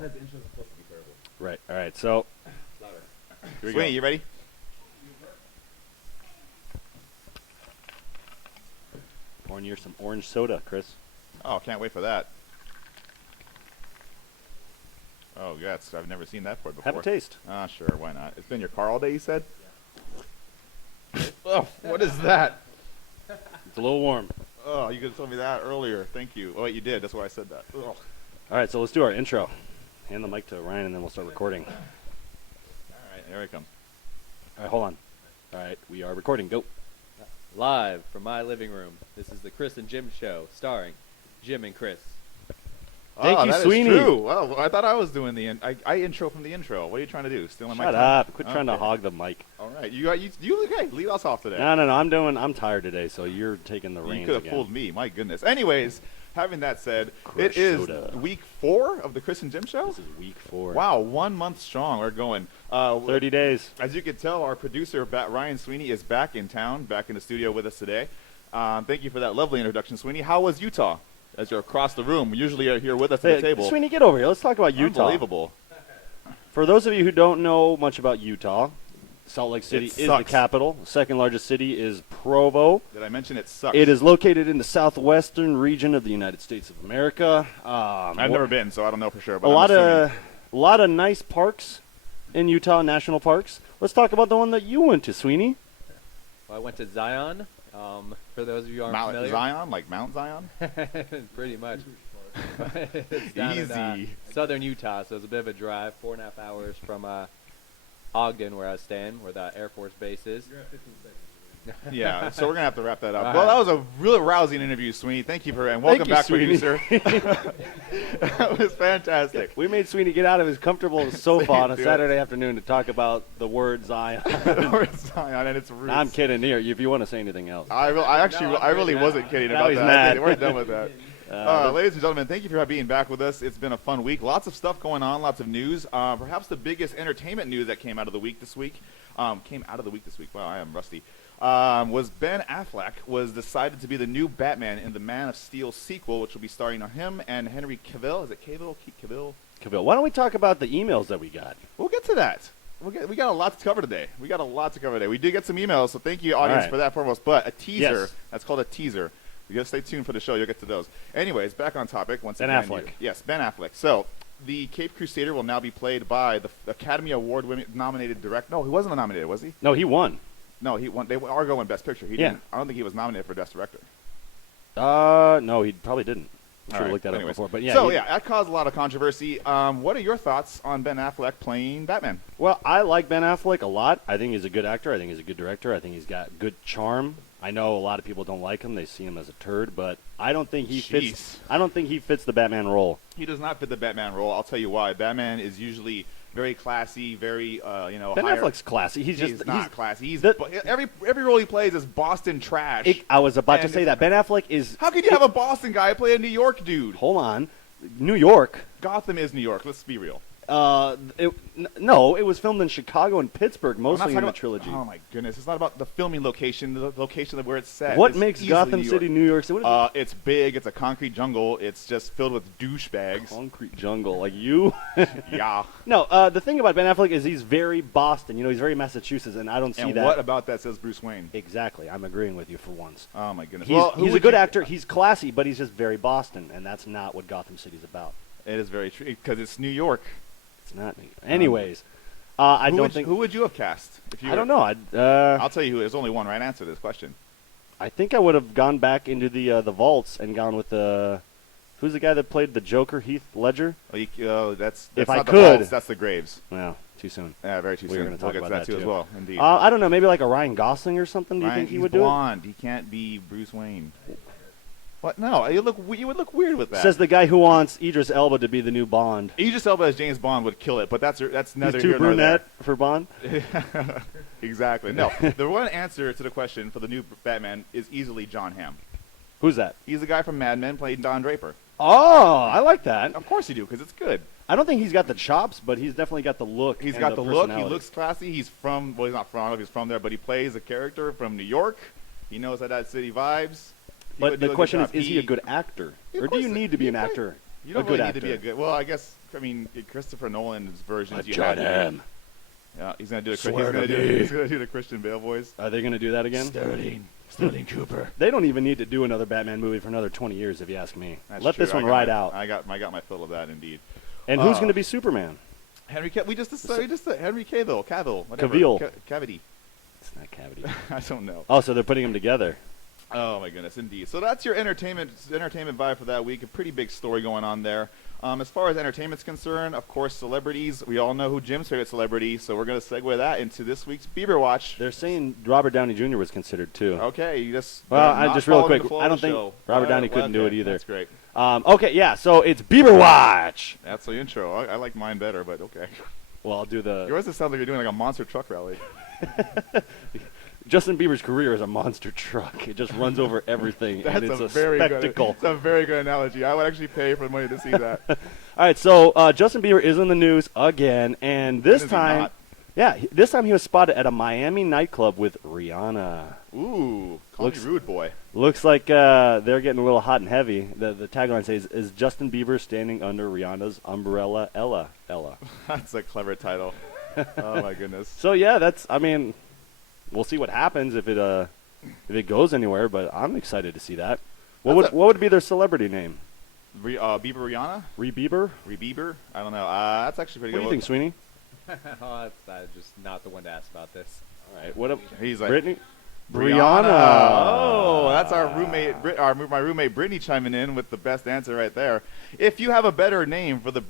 Besides, the intro's supposed to be terrible. Right. All right. So, here we go. Sweeney, you ready? Pouring you some orange soda, Chris. Oh, can't wait for that. Oh, yes. I've never seen that for before. Have a taste. Ah, sure. Why not? It's been in your car all day, you said? Oh, what is that? It's a little warm. Oh, you could have told me that earlier. Thank you. Oh, wait, you did. That's why I said that. Ugh. All right. So let's do our intro. Hand the mic to Ryan, and then we'll start recording. All right, here it comes. All right. Hold on. All right. We are recording. Go. Live from my living room, this is the Chris and Jim Show, starring Jim and Chris. Thank you, that is Sweeney. true. Well, I thought I was doing the I intro from the intro. What are you trying to do? Stealing my Shut time? up. Quit trying to Okay. hog the mic. All right, you okay? Lead us off today. No. I'm tired today, so you're taking the reins You could have again. fooled me. My goodness. Anyways, having that said, Crush it is soda. week 4 of the Chris and Jim Show. This is week 4. Wow, 1 month strong. We're going. 30 days. As you can tell, our producer Ryan Sweeney is back in town, back in the studio with us today. Thank you for that lovely introduction, Sweeney. How was Utah? As you're across the room, usually you're here with us at the table. Sweeney, get over here. Let's talk about Utah. Unbelievable. For those of you who don't know much about Utah, Salt Lake City It is the sucks. capital. The second largest city is Provo. Did I mention it sucks? It is located in the southwestern region of the United States of America. I've never been, so I don't know for sure. But a I'm assuming. lot of nice parks in Utah, national parks. Let's talk about the one that you went to, Sweeney. Well, I went to Zion. For those of you who aren't Mount familiar, Zion, like Mount Zion. pretty much. It's down in, Easy. southern Utah, so it's a bit of a drive, 4.5 hours from Ogden, where I was staying, where the Air Force Base is. Yeah, so we're gonna have to wrap that up. All Well, right. that was a really rousing interview, Sweeney. Thank you and welcome you, back, Sweeney. producer. That was fantastic. We made Sweeney get out of his comfortable sofa on a Dude. Saturday afternoon to talk about the word Zion. Zion and its roots. No, I'm kidding here. If you want to say anything else. I really wasn't kidding Now about he's that. mad. We're done with that. Ladies and gentlemen, thank you for being back with us. It's been a fun week. Lots of stuff going on, lots of news. Perhaps the biggest entertainment news that came out of the week this week. Wow, I am rusty. Was Ben Affleck was decided to be the new Batman in the Man of Steel sequel, which will be starring on him and Henry Cavill. Is it Cavill? Cavill, why don't we talk about the emails that we got? We'll get to that. We got a lot to cover today. We did get some emails, so thank you, audience, right. for that foremost. But a teaser, Yes. that's called a teaser. You got to stay tuned for the show. You'll get to those. Anyways, back on topic. Once Ben again, Affleck. Yes, Ben Affleck. So the Cape Crusader will now be played by the Academy Award nominated director. No, he wasn't nominated, was he? No, he won. No, he won. They are going Best Picture. He Yeah. didn't. I don't think he was nominated for Best Director. No, he probably didn't. I should have All right, looked that up anyways. before. But yeah. So yeah, that caused a lot of controversy. What are your thoughts on Ben Affleck playing Batman? Well, I like Ben Affleck a lot. I think he's a good actor. I think he's a good director. I think he's got good charm. I know a lot of people don't like him. They see him as a turd, but I don't think he Jeez. fits. I don't think he fits the Batman role. He does not fit the Batman role. I'll tell you why. Batman is usually very classy, very Ben higher. Affleck's classy. He's not classy. He's the- every role he plays is Boston trash. I was about to And say that Ben Affleck is. How could you have a Boston guy play a New York dude? Hold on, New York. Gotham is New York. Let's be real. No, it was filmed in Chicago and Pittsburgh, I'm not mostly talking in the about- trilogy. Oh my goodness! It's not about the filming location, the location of where it's set. What It's makes easily Gotham New York. City, New York City? What is It's big. It's a concrete jungle. It's just filled with it? douchebags. Concrete jungle, like you? Yeah. No, the thing about Ben Affleck is he's very Boston. You know, he's very Massachusetts, and I don't see And that. what about that says Bruce Wayne? Exactly, I'm agreeing with you for once. Oh my goodness. He's, Well, who he's a would good you- actor. He's classy, but he's just very Boston, and that's not what Gotham City's about. It is very true because it's New York. It's not. Anyways, I don't think. Who would you have cast? If you I don't know. I'll tell you who. There's only one right answer to this question. I think I would have gone back into the vaults and gone with the. Who's the guy that played the Joker? Heath Ledger. That's If I not the could. Vaults, that's the Graves. Well, too soon. Yeah, very too We were soon. gonna We'll talk get to about that that too as too. well. Indeed. I don't know. Maybe like a Ryan Gosling or something. Do you Ryan, think he he's would do it? blonde. He can't be Bruce Wayne. What? No, you would look weird with that. Says the guy who wants Idris Elba to be the new Bond. Idris Elba as James Bond would kill it, but that's neither He's too here nor brunette for Bond. there. Exactly. No, the one answer to the question for the new Batman is easily John Hamm. Who's that? He's the guy from Mad Men playing Don Draper. Oh, I like that. Of course you do, because it's good. I don't think he's got the chops, but he's definitely got the look. He's and got the look. He personality. looks classy. He's from, well, he's not from, he's from there, but he plays a character from New York. He knows how that city vibes. He But would the do a good question is job. he a good actor? Of Or do you course need to be he an play- actor? You don't A good really need to be a actor. good. Well, I guess Christopher Nolan's versions. You John had M. Yeah, he's gonna do Swear to me. he's gonna do the Christian Bale voice. Are they going to do that again? Sterling Cooper. They don't even need to do another Batman movie for another 20 years, if you ask me. That's Let true. this one I got ride my- out. I got my fill of that indeed. And who's going to be Superman? Henry Cavill. We just Henry Cavill, whatever. Cavill. Cavity. It's not Cavity. I don't know. Oh, so they're putting them together. Oh my goodness, indeed. So that's your entertainment vibe for that week. A pretty big story going on there. As far as entertainment's concerned, of course, celebrities. We all know who Jim's favorite celebrity, so we're going to segue that into this week's Bieber Watch. They're saying Robert Downey Jr. was considered too. Okay, you just Well, not just real following quick, the flow I of don't the think show. Robert Downey Well, couldn't do okay, it either. That's great. Okay, yeah. So it's Bieber Watch. That's the intro. I like mine better, but okay. Well, I'll do the. Yours sounds like you're doing like a monster truck rally. Justin Bieber's career is a monster truck. It just runs over everything, and it's a spectacle. It's a very good analogy. I would actually pay for the money to see that. All right, so Justin Bieber is in the news again, and this When is he time, not? this time he was spotted at a Miami nightclub with Rihanna. Ooh, call Looks- me rude boy. Looks like they're getting a little hot and heavy. The tagline says, "Is Justin Bieber standing under Rihanna's umbrella, Ella?" That's a clever title. Oh my goodness. So yeah, we'll see what happens if it goes anywhere. But I'm excited to see that. What would be their celebrity name? Bieber Rihanna? Bieber? Bieber? I don't know. That's actually pretty What do good. you think, Sweeney? Oh, that's just not the one to ask about this. All right, what up? He's like Brittany? Oh, that's our roommate, my roommate Brittany chiming in with the best answer right there. If you have a better name for the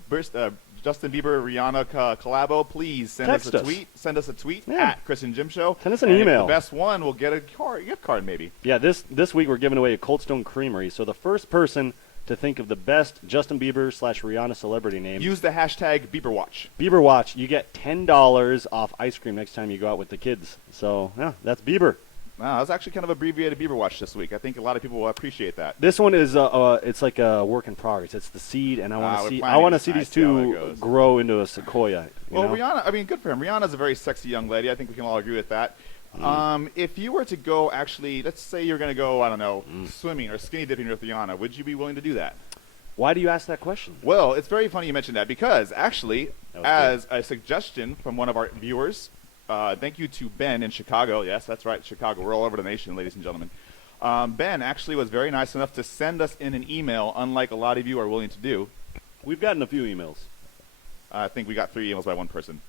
Justin Bieber Rihanna collabo, please send us Text a us. tweet. Send us a tweet Yeah. at Chris and Jim Show. Send us an And email. The best one will get a gift card maybe. Yeah, this week we're giving away a Cold Stone Creamery. So the first person to think of the best Justin Bieber / Rihanna celebrity name, Use the hashtag BieberWatch. Bieber Watch. You get $10 off ice cream next time you go out with the kids. So yeah, that's Bieber. Wow, that's actually kind of abbreviated Bieber Watch this week. I think a lot of people will appreciate that. This one is it's like a work in progress. It's the seed, and I want we're to see planting it. these I see how that two goes. grow into a sequoia. Well, know? Rihanna, I mean, good for him. Rihanna's a very sexy young lady. I think we can all agree with that. If you were to go, actually, let's say you're going to go, I don't know, swimming or skinny dipping with Rihanna, would you be willing to do that? Why do you ask that question? Well, it's very funny you mentioned that because, actually, That was as a suggestion from one of our viewers, thank you to Ben in Chicago. Yes, that's right, Chicago. We're all over the nation, ladies and gentlemen. Ben actually was very nice enough to send us in an email, unlike a lot of you are willing to do. We've gotten a few emails. I think we got 3 emails by one person.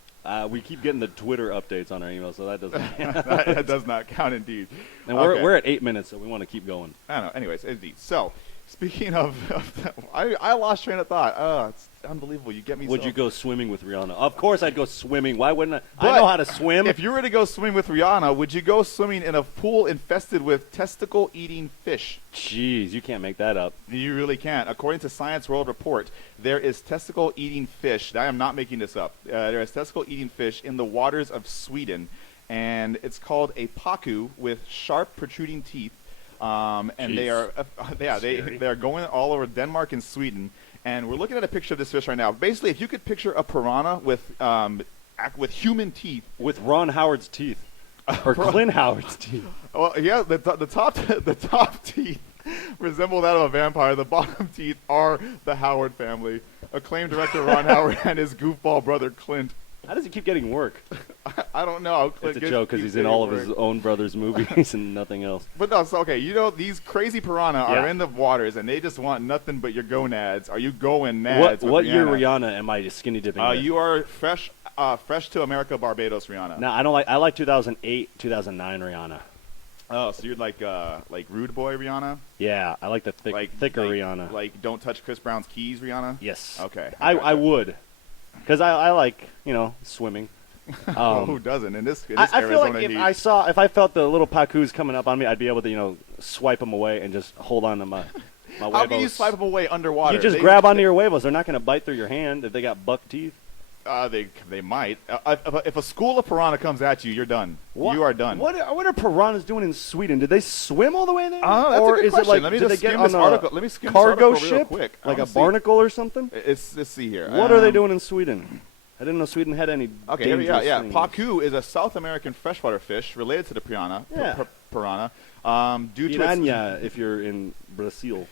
We keep getting the Twitter updates on our emails, so that doesn't count. That does not count, indeed. And Okay. we're at 8 minutes, so we want to keep going. I don't know. Anyways, indeed. So, speaking of I lost train of thought. Oh, it's unbelievable. You get me. Would so- you go swimming with Rihanna? Of course I'd go swimming. Why wouldn't I? But I know how to swim. If you were to go swimming with Rihanna, would you go swimming in a pool infested with testicle-eating fish? Jeez, you can't make that up. You really can't. According to Science World Report, there is testicle-eating fish. I am not making this up. There is testicle-eating fish in the waters of Sweden, and it's called a pacu with sharp protruding teeth. And they Jeez. are, Scary. they are going all over Denmark and Sweden. And we're looking at a picture of this fish right now. Basically, if you could picture a piranha with human teeth. With Ron Howard's teeth. Or Clint Howard's teeth. Well, yeah, the top teeth resemble that of a vampire. The bottom teeth are the Howard family. Acclaimed director Ron Howard and his goofball brother Clint. How does he keep getting work? I don't know. It's a joke because he's in all of his own brother's movies and nothing else. But no, so okay, these crazy piranha are Yeah. in the waters and they just want nothing but your gonads. Are you going nads? What with year Rihanna? Rihanna am I skinny dipping? with? You are fresh to America, Barbados, Rihanna. No, I don't like. I like 2008, 2009 Rihanna. Oh, so you're like rude boy Rihanna, Yeah, I like the thicker like, Rihanna. Like don't touch Chris Brown's keys, Rihanna. Yes. Okay. I gotcha. would, because I like swimming. Oh, who doesn't in this I feel Arizona like heat? if I felt the little pacus coming up on me, I'd be able to swipe them away and just hold on to my huevos. How can you swipe them away underwater? You just grab onto your huevos. They're not going to bite through your hand if they got buck teeth. They might. If a school of piranha comes at you, you're done. What? You are done. What are piranhas doing in Sweden? Did they swim all the way there? That's or a good is question. it like Let me did just they get skim on this a article. Let me skim this cargo article real ship, quick. I like a wanna see. barnacle or something? Let's see here. What are they doing in Sweden? I didn't know Sweden had any. Okay, here we go. dangerous Yeah, things. pacu is a South American freshwater fish related to the piranha. Yeah. Piranha. Due to its, Piranha, if you're in Brazil.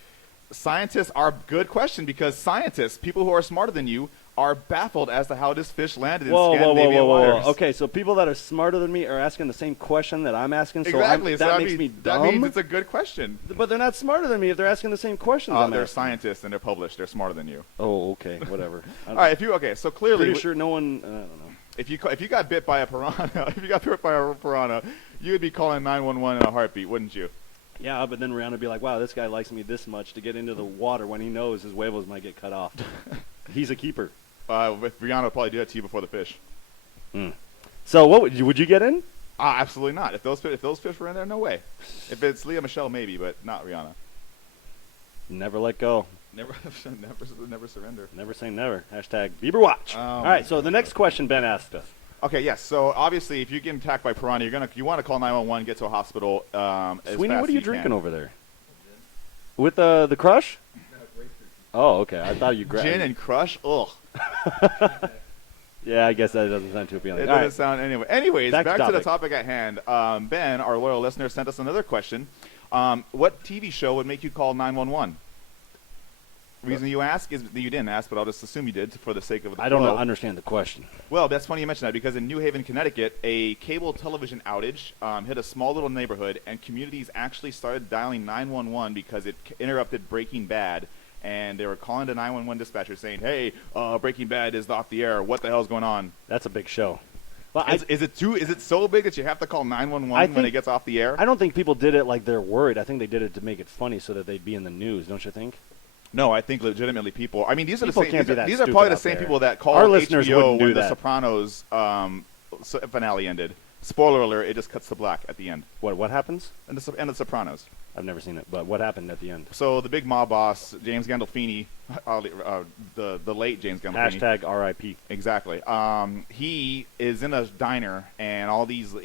Scientists are good question because scientists, people who are smarter than you, are baffled as to how this fish landed in Scandinavian waters. Okay, so people that are smarter than me are asking the same question that I'm asking. So Exactly. that makes me dumb. That means it's a good question. But they're not smarter than me if they're asking the same questions. They're scientists and they're published. They're smarter than you. Oh, okay, whatever. All right. So clearly, pretty sure no one. I don't know. If you got bit by a piranha, you would be calling 911 in a heartbeat, wouldn't you? Yeah, but then Rihanna would be like, "Wow, this guy likes me this much to get into the water when he knows his huevos might get cut off." He's a keeper. Rihanna would probably do that to you before the fish. So what would you get in? Absolutely not. If those fish were in there, no way. If it's Leah Michelle, maybe, but not Rihanna. Never let go. Never surrender. Never say never. Hashtag Bieber Watch. All right. So the next question Ben asked us. Okay. Yes. So obviously, if you get attacked by piranha, you want to call 911, get to a hospital. Sweeney, what are you drinking over there? With the Crush? Oh, okay. I thought you grabbed gin and Crush. Ugh. Yeah, I guess that doesn't sound too appealing. It doesn't sound anyway. Anyways, back to the topic at hand. Ben, our loyal listener, sent us another question. What TV show would make you call 911? Reason you ask is that you didn't ask, but I'll just assume you did for the sake of the I don't understand the question. Well, that's funny you mention that because in New Haven, Connecticut, a cable television outage hit a small little neighborhood, and communities actually started dialing 911 because it interrupted Breaking Bad. And they were calling the 911 dispatcher saying, "Hey, Breaking Bad is off the air. What the hell's going on?" That's a big show. Well, is it so big that you have to call 911 when it gets off the air? I don't think people did it like they're worried. I think they did it to make it funny so that they'd be in the news. Don't you think? No, I think legitimately people. I mean, these are people the same. These are probably the same people that called HBO when The Sopranos finale ended. Spoiler alert! It just cuts to black at the end. What happens? And the Sopranos. I've never seen it, but what happened at the end? So the big mob boss, James Gandolfini, the late James Gandolfini. Hashtag R.I.P. Exactly. He is in a diner, and all these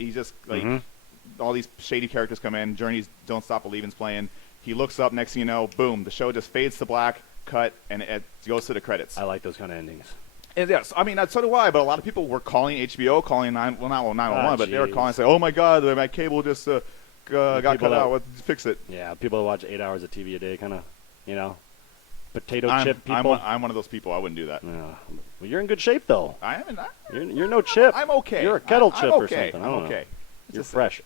all these shady characters come in. Journey's Don't Stop Believing's playing. He looks up. Next thing you know, boom! The show just fades to black, cut, and it goes to the credits. I like those kind of endings. And yes, I mean so do I. But a lot of people were calling HBO, calling 911, but they were calling and say, "Oh my God, my cable just." Got cut out. Fix it. Yeah, people that watch 8 hours of TV a day, kind of, potato chip people. I'm one of those people. I wouldn't do that. Yeah. Well, you're in good shape though. I am. You're no chip. I'm okay. You're a kettle chip or okay. something. I don't know. You're fresh.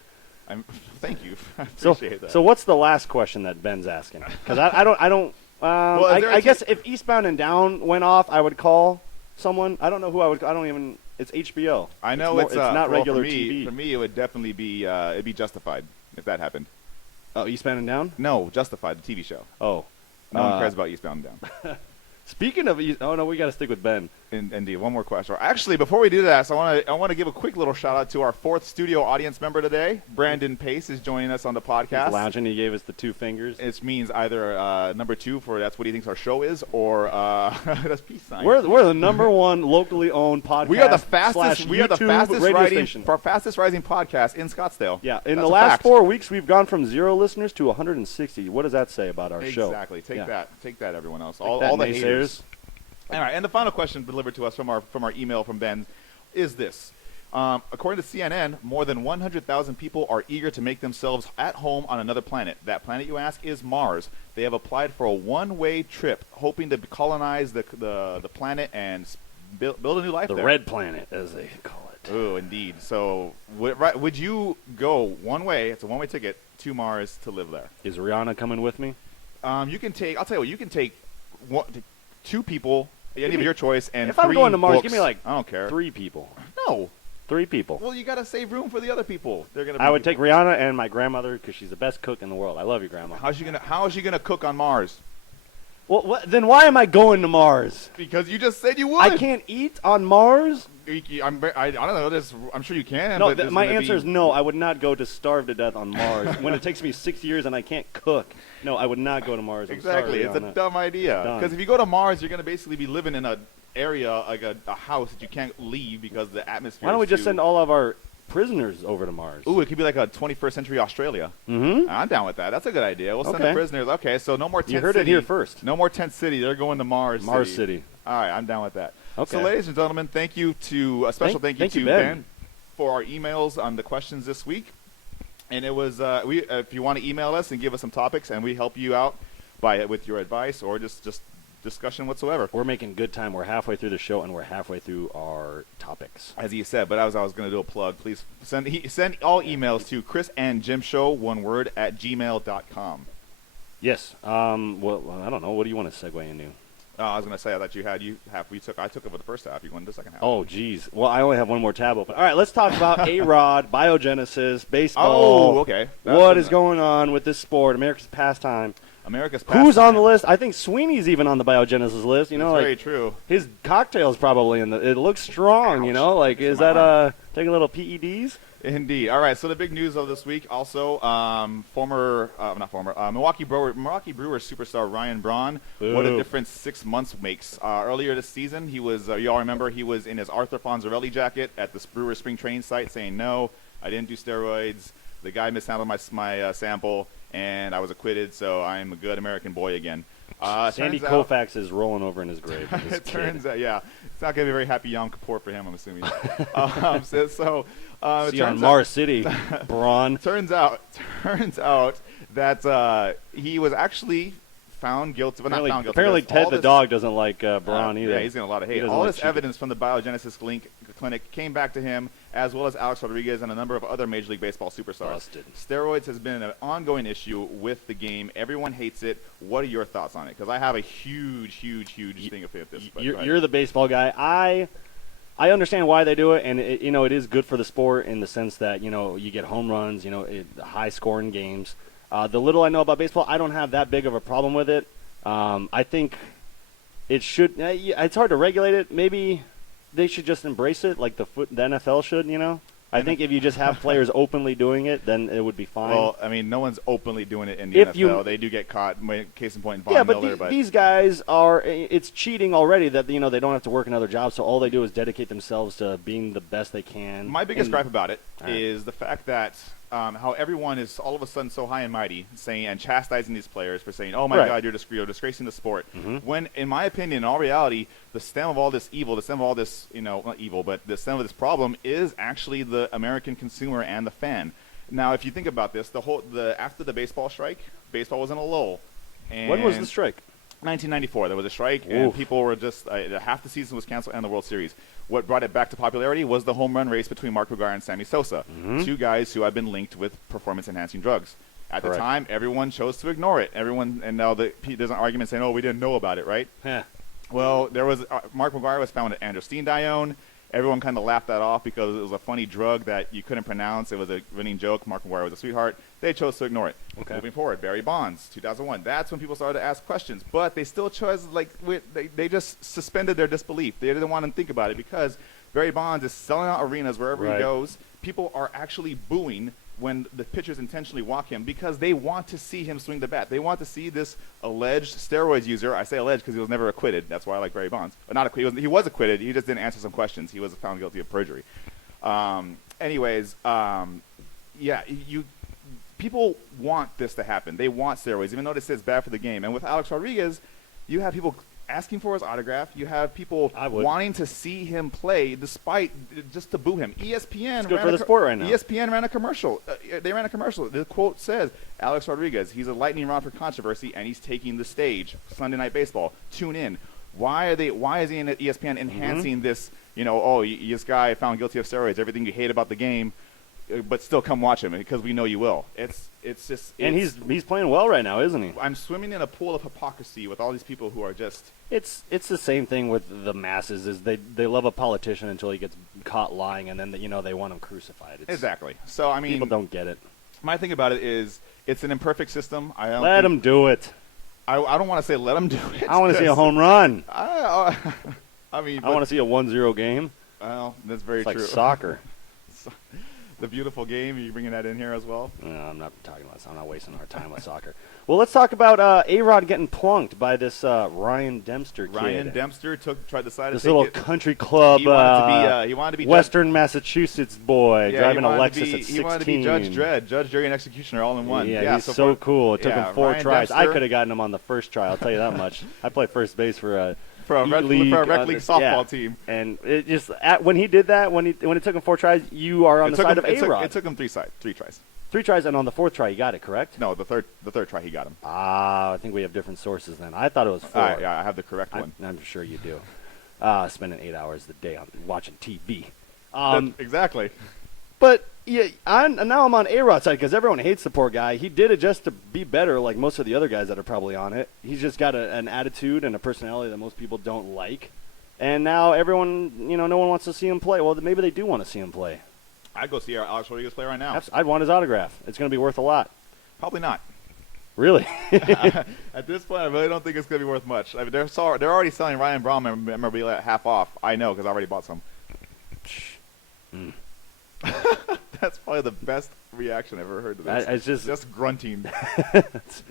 Thank you. I appreciate that. So what's the last question that Ben's asking? Because I don't. I guess if Eastbound and Down went off, I would call someone. I don't know who I would. I don't even. It's HBO. I know it's not regular TV. For me, it would definitely be it'd be Justified. If that happened. Oh, Eastbound and Down? No, Justified, the TV show. Oh. No one cares about Eastbound and Down. Speaking of oh no, we got to stick with Ben. Indeed, one more question. Actually, before we do that, so I want to give a quick little shout out to our fourth studio audience member today. Brandon Pace is joining us on the podcast. He's lounging. He gave us the 2 fingers. It means either number 2 for that's what he thinks our show is, or that's peace sign. We're the number 1 locally owned podcast. We are the fastest. We are the fastest rising podcast in Scottsdale. Yeah. In the last 4 weeks, we've gone from 0 listeners to 160. What does that say about our show? Exactly. Take that, everyone else. All the naysayers. haters. All right, and the final question delivered to us from our email from Ben is this. According to CNN, more than 100,000 people are eager to make themselves at home on another planet. That planet, you ask, is Mars. They have applied for a one-way trip, hoping to colonize the planet and build a new life there. The red planet, as they call it. Oh, indeed. So would you go one way, it's a one-way ticket, to Mars to live there? Is Rihanna coming with me? You can take, I'll tell you what, you can take 2 people, any of your choice, and if 3 I'm going to Mars, books. give me like I don't care. 3 people. No. 3 people. Well, you got to save room for the other people. They're gonna. I would take Rihanna and my grandmother because she's the best cook in the world. I love you, Grandma. How is she gonna cook on Mars? Well, then why am I going to Mars? Because you just said you would. I can't eat on Mars? I don't know. I'm sure you can. No, my answer is no. I would not go to starve to death on Mars when it takes me 6 years and I can't cook. No, I would not go to Mars. Exactly. It's a dumb idea. Because if you go to Mars, you're going to basically be living in an area, like a house that you can't leave because the atmosphere Why don't we is just send all of our prisoners over to Mars? Ooh, it could be like a 21st century Australia. Mm-hmm. I'm down with that. That's a good idea. We'll send the prisoners. Okay, so no more tent city. You heard it here first. No more tent city. They're going to Mars City. All right, I'm down with that. Okay. So, ladies and gentlemen, thank you to a special thank you to Ben for our emails on the questions this week. And it was if you want to email us and give us some topics and we help you out, with your advice or just discussion whatsoever. We're making good time. We're halfway through the show, and we're halfway through our topics. As he said, but as I was going to do a plug, please send all emails to thechris&jimshow, one word, @gmail.com. Yes. Well, I don't know. What do you want to segue into? I was going to say I thought you had I took over the first half. You went to the second half. Oh, geez. Well, I only have one more tab open. All right, let's talk about A-Rod, biogenesis, baseball. Oh, okay. What is going on with this sport, America's pastime? America's pastime. Who's on the list? I think Sweeney's even on the biogenesis list. You know, That's like very true. his cocktail's probably in the. It looks strong. Ouch. You know, like is that taking a little PEDs? Indeed. All right. So the big news of this week, also, Milwaukee Brewers superstar Ryan Braun. Boo. What a difference 6 months makes. Earlier this season, he was. You all remember he was in his Arthur Fonzarelli jacket at the Brewers spring training site, saying, "No, I didn't do steroids. The guy mishandled my sample, and I was acquitted. So I'm a good American boy again." Sandy Koufax is rolling over in his grave. It turns out, yeah, it's not going to be a very happy Yom Kippur for him, I'm assuming. See on Mars City, Braun. Turns out that he was actually found guilty. Well, not found guilty. Apparently, Ted the dog doesn't like Braun either. Yeah, he's getting a lot of hate. All this evidence from the Biogenesis Clinic came back to him, as well as Alex Rodriguez and a number of other Major League Baseball superstars. Busted. Steroids has been an ongoing issue with the game. Everyone hates it. What are your thoughts on it? Because I have a huge thing of this. You're the baseball guy. I understand why they do it, and it is good for the sport in the sense that you get home runs, high scoring games. The little I know about baseball, I don't have that big of a problem with it. I think it should. It's hard to regulate it. Maybe they should just embrace it, like the NFL should. I think if you just have players openly doing it, then it would be fine. Well, I mean, no one's openly doing it in the NFL. They do get caught. Case in point, Von Miller. But these guys are. It's cheating already that they don't have to work another job, so all they do is dedicate themselves to being the best they can. My biggest gripe about it is the fact that how everyone is all of a sudden so high and mighty saying and chastising these players for saying, "Oh my God, you're disgracing the sport." Mm-hmm. When, in my opinion, in all reality, the stem of all this evil, the stem of all this, not evil, but the stem of this problem is actually the American consumer and the fan. Now, if you think about this, after the baseball strike, baseball was in a lull. And when was the strike? 1994. There was a strike, and people were just half the season was canceled and the World Series. What brought it back to popularity was the home run race between Mark McGwire and Sammy Sosa, two guys who had been linked with performance-enhancing drugs. At the time, everyone chose to ignore it. And now there's an argument saying, "Oh, we didn't know about it," right? Yeah. Well, there was Mark McGwire was found at androstenedione. Everyone kind of laughed that off because it was a funny drug that you couldn't pronounce. It was a running joke. Mark McGwire was a sweetheart. They chose to ignore it. Okay. Moving forward, Barry Bonds, 2001. That's when people started to ask questions. But they still chose, they just suspended their disbelief. They didn't want to think about it because Barry Bonds is selling out arenas wherever he goes. People are actually booing when the pitchers intentionally walk him because they want to see him swing the bat. They want to see this alleged steroids user. I say alleged because he was never acquitted. That's why I like Barry Bonds. Not acquitted. He was acquitted. He just didn't answer some questions. He was found guilty of perjury. People want this to happen. They want steroids, even though they say it's bad for the game. And with Alex Rodriguez, you have people asking for his autograph. You have people wanting to see him play despite just to boo him. ESPN it's good for the sport right now. ESPN ran a commercial. They ran a commercial. The quote says, "Alex Rodriguez, he's a lightning rod for controversy, and he's taking the stage. Sunday Night Baseball. Tune in." Why is he in ESPN enhancing this? This guy found guilty of steroids. Everything you hate about the game. But still come watch him because we know you will. And he's playing well right now, isn't he? I'm swimming in a pool of hypocrisy with all these people who are just. It's the same thing with the masses. Is they love a politician until he gets caught lying, and then they want him crucified. Exactly. So I mean, people don't get it. My thing about it is it's an imperfect system. Let him do it. I don't want to say let him do it. I want to see a home run. I want to see a 1-0 game. Well, that's very true. Like soccer. The beautiful game. Are you bringing that in here as well? No, I'm not talking about. I'm not wasting our time with soccer. Well, let's talk about A-Rod getting plunked by this Ryan Dempster kid. Ryan Dempster tried to decide this little country club. He wanted to be Western Massachusetts boy driving a Lexus at 16. He wanted to be Judge Dredd, Judge, Jury, and Executioner all in one. Yeah, he's so cool. It took him 4 Ryan tries. Dempster, I could have gotten him on the first try. I'll tell you that much. I play first base for a rec league softball team. And it just when he did that, when it took him 4 tries, you are on the side of A-Rod. It took him 3 tries. 3 tries, and on the 4th try, he got it, correct? No, the third try he got him. Ah, I think we have different sources then. I thought it was 4. Yeah, I have the correct one. I'm sure you do. Spending 8 hours a day on watching TV. Exactly. But yeah, now I'm on A-Rod's side because everyone hates the poor guy. He did it just to be better, like most of the other guys that are probably on it. He's just got an attitude and a personality that most people don't like. And now everyone, no one wants to see him play. Well, maybe they do want to see him play. I'd go see Alex Rodriguez play right now. I'd want his autograph. It's going to be worth a lot. Probably not. Really? At this point, I really don't think it's going to be worth much. I mean, they're already selling Ryan Braun memorabilia at half off. I know because I already bought some. That's probably the best reaction I've ever heard to this. It's just grunting.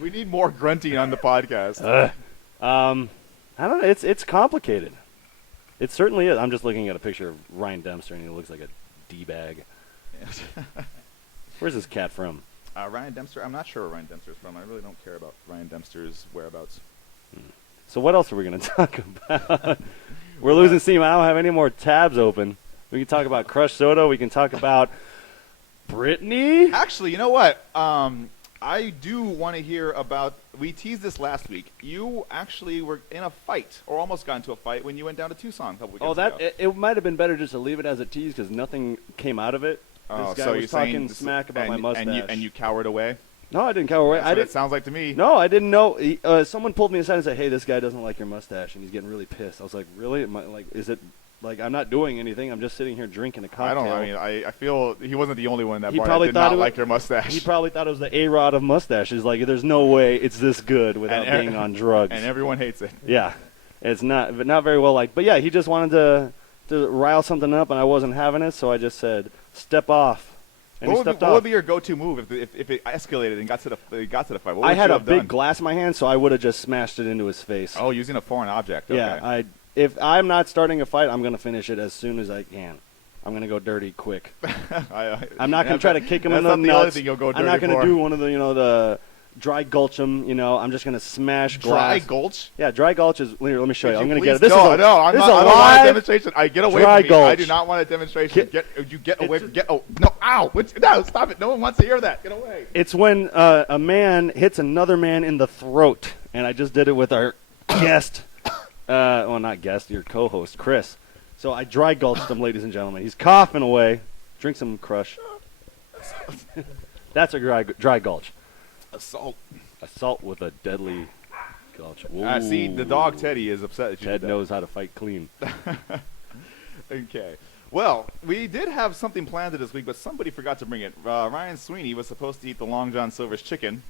We need more grunting on the podcast. I don't know. It's complicated. It certainly is. I'm just looking at a picture of Ryan Dempster, and he looks like a D-bag. Yes. Where's this cat from? Ryan Dempster. I'm not sure where Ryan Dempster is from. I really don't care about Ryan Dempster's whereabouts. So what else are we going to talk about? We're losing steam. I don't have any more tabs open. We can talk about Crush Soda. We can talk about Brittany. Actually, you know what? I do want to hear about. We teased this last week. You actually were in a fight, or almost got into a fight when you went down to Tucson a couple weekends ago. It might have been better just to leave it as a tease because nothing came out of it. This guy was talking smack about my mustache. And you cowered away? No, I didn't cower away. That's what it sounds like to me. No, I didn't know. Someone pulled me aside and said, "Hey, this guy doesn't like your mustache," and he's getting really pissed. I was like, "Really? Is it like I'm not doing anything? I'm just sitting here drinking a cocktail." I feel he wasn't the only one that probably did not like your mustache. He probably thought it was the A-Rod of mustaches. Like, there's no way it's this good without being on drugs. And everyone hates it. Yeah, it's not very well liked. But yeah, he just wanted to rile something up, and I wasn't having it, so I just said, "Step off." And what would be your go-to move if it escalated and got to the fight? What would I had you a have big done? glass in my hand, so I would have just smashed it into his face. Oh, using a foreign object. Okay. Yeah, if I'm not starting a fight, I'm going to finish it as soon as I can. I'm going to go dirty quick. I'm not going to try to kick him in the nuts. That's not the only thing you'll go dirty I'm not going for. to do one of the dry gulch him. I'm just going to smash glass. Dry gulch? Yeah, dry gulch is. Let me show you. I'm going to get it. This I don't want a demonstration. I get away dry from me. gulch. I do not want a demonstration. Get away. No! Ow! No! Stop it! No one wants to hear that. Get away. It's when a man hits another man in the throat, and I just did it with our guest. Well, not guest, your co-host, Chris. So I dry gulched him, ladies and gentlemen. He's coughing away. Drink some Crush. That's a dry gulch. Assault with a deadly gulch. See, the dog Teddy is upset that you Ted did that. knows how to fight clean. Okay. Well, we did have something planned this week, but somebody forgot to bring it. Ryan Sweeney was supposed to eat the Long John Silver's chicken.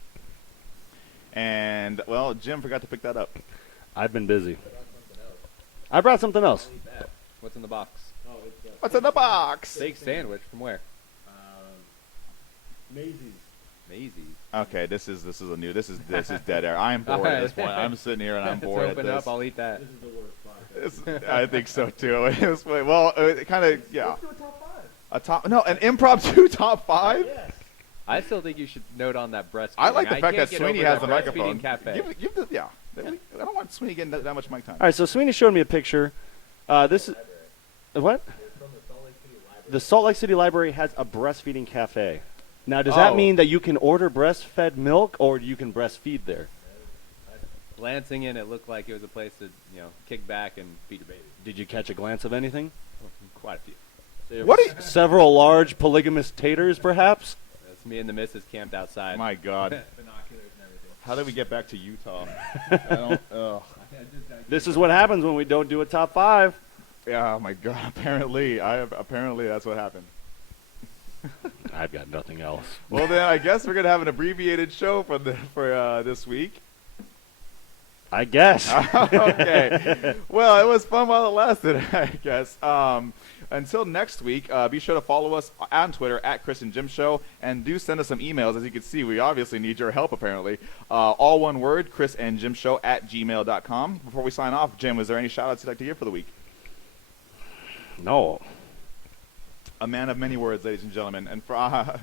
And, well, Jim forgot to pick that up. I've been busy. I brought something else. What's in the box? What's in the box? Baked sandwich from where? Maisie's. Okay, this is dead air. I am bored at this point. I'm sitting here and I'm bored at Open this. up, I'll eat that. This is the worst podcast. I think so too. It kind of yeah. Let's do a top 5. An impromptu top 5. Yes. I still think you should note on that breastfeeding. I like the fact can't that get Sweeney over has the the microphone. Cafe. I don't want Sweeney getting that much mic time. All right, so Sweeney showed me a picture. This is what? The Salt Lake City Library has a breastfeeding cafe. Now, does that mean that you can order breastfed milk, or you can breastfeed there? Glancing in, it looked like it was a place to, kick back and feed your baby. Did you catch a glance of anything? Quite a few. What? Several large polygamous taters, perhaps? It's me and the missus camped outside. My God. Binoculars and everything. How did we get back to Utah? I don't. Ugh. This is what happens when we don't do a top 5. Yeah. Oh my God. Apparently that's what happened. I've got nothing else. Well, then I guess we're gonna have an abbreviated show for this week. I guess. Okay. Well, it was fun while it lasted, I guess. Until next week, be sure to follow us on Twitter at Chris and Jim Show, and do send us some emails. As you can see, we obviously need your help, apparently. All one word, chrisandjimshow at gmail.com. Before we sign off, Jim, is there any shout-outs you'd like to give for the week? No. A man of many words, ladies and gentlemen. And I'll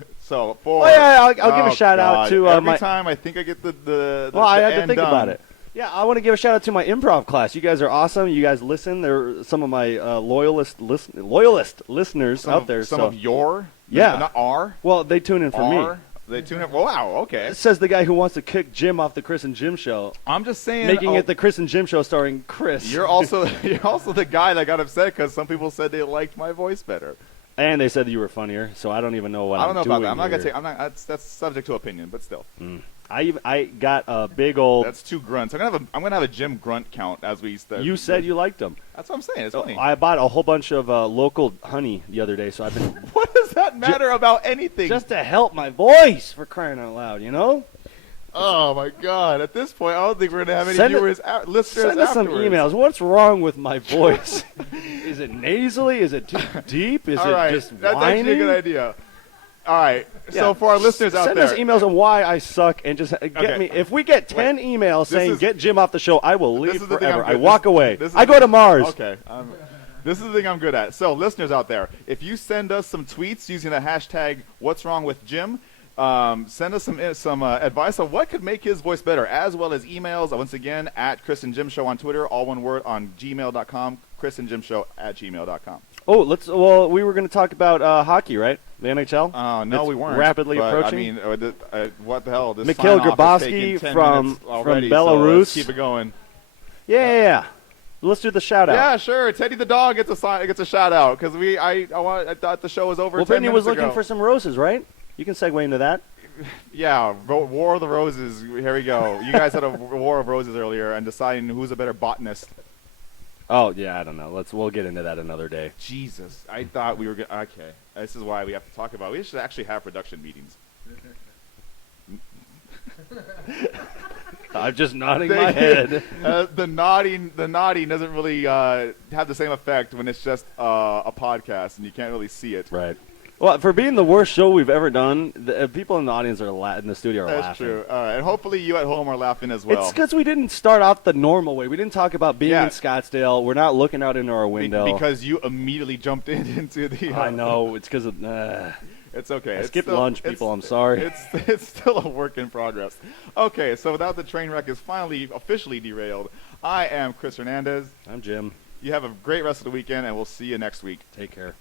give a shout-out to every time I think I get the I had to end think done. about it. Yeah, I want to give a shout-out to my improv class. You guys are awesome. You guys listen. They're some of my loyalist listeners out there. Some so. of your? Yeah. Not our? Well, they tune in for me. They tune in. Wow. Okay. It says the guy who wants to kick Jim off the Chris and Jim show, I'm just saying. making it the Chris and Jim show starring Chris. You're also the guy that got upset because some people said they liked my voice better. And they said that you were funnier, so I don't even know what I don't know about that. I'm not here. gonna take. I'm not. That's subject to opinion, but still. I got a big old. That's 2 grunts. I'm gonna have a Jim grunt count as we. You said you liked them. That's what I'm saying. It's funny. I bought a whole bunch of local honey the other day, so I've been What does that matter about anything? just to help my voice, for crying out loud, you know. Oh my God! At this point, I don't think we're gonna have any Send it- viewers, listeners. Send us some afterwards. emails. What's wrong with my voice? Is it nasally? Is it too deep? Is All it right, just that's whining? actually a good idea. All right. Yeah. So for our listeners out Send there, us emails on why I suck and just get Okay. me. If we get 10 emails This saying is- get Jim off the show, I will this leave is the thing I'm forever. I good- walk this- away. this is I go to Mars. Okay. This is the thing I'm good at. So, listeners out there, if you send us some tweets using the hashtag What's Wrong with Jim, send us some advice on what could make his voice better, as well as emails. Once again, at Chris and Jim Show on Twitter, all one word, on gmail.com, chrisandjimshow@gmail.com. Oh, well, we were going to talk about hockey, right? The NHL. No, It's we weren't. rapidly but, approaching. I mean, what the hell? This Mikhail sign-off is Grabowski taking 10 from- minutes already, from so Belarus. let's keep it going. Yeah. Let's do the shout out. Yeah, sure. Teddy the dog gets a shout out because I thought the show was over. Well, 10 Brittany minutes was looking ago. for some roses, right? You can segue into that. Yeah, War of the Roses. Here we go. You guys had a War of Roses earlier and deciding who's a better botanist. Oh yeah, I don't know. We'll get into that another day. Jesus, I thought we were okay. This is why we have to talk about. We should actually have production meetings. I'm just nodding my head. The nodding doesn't really have the same effect when it's just a podcast and you can't really see it. Right. Well, for being the worst show we've ever done, the people in the audience are in the studio are That's laughing. true. All right, and hopefully you at home are laughing as well. It's because we didn't start off the normal way. We didn't talk about being Yeah. in Scottsdale. We're not looking out into our window. Because you immediately jumped into the. I know. It's because of. It's okay. I It's skipped still- lunch, it's- people. I'm sorry. It's still a work in progress. Okay, so without the train wreck is finally officially derailed, I am Chris Hernandez. I'm Jim. You have a great rest of the weekend, and we'll see you next week. Take care.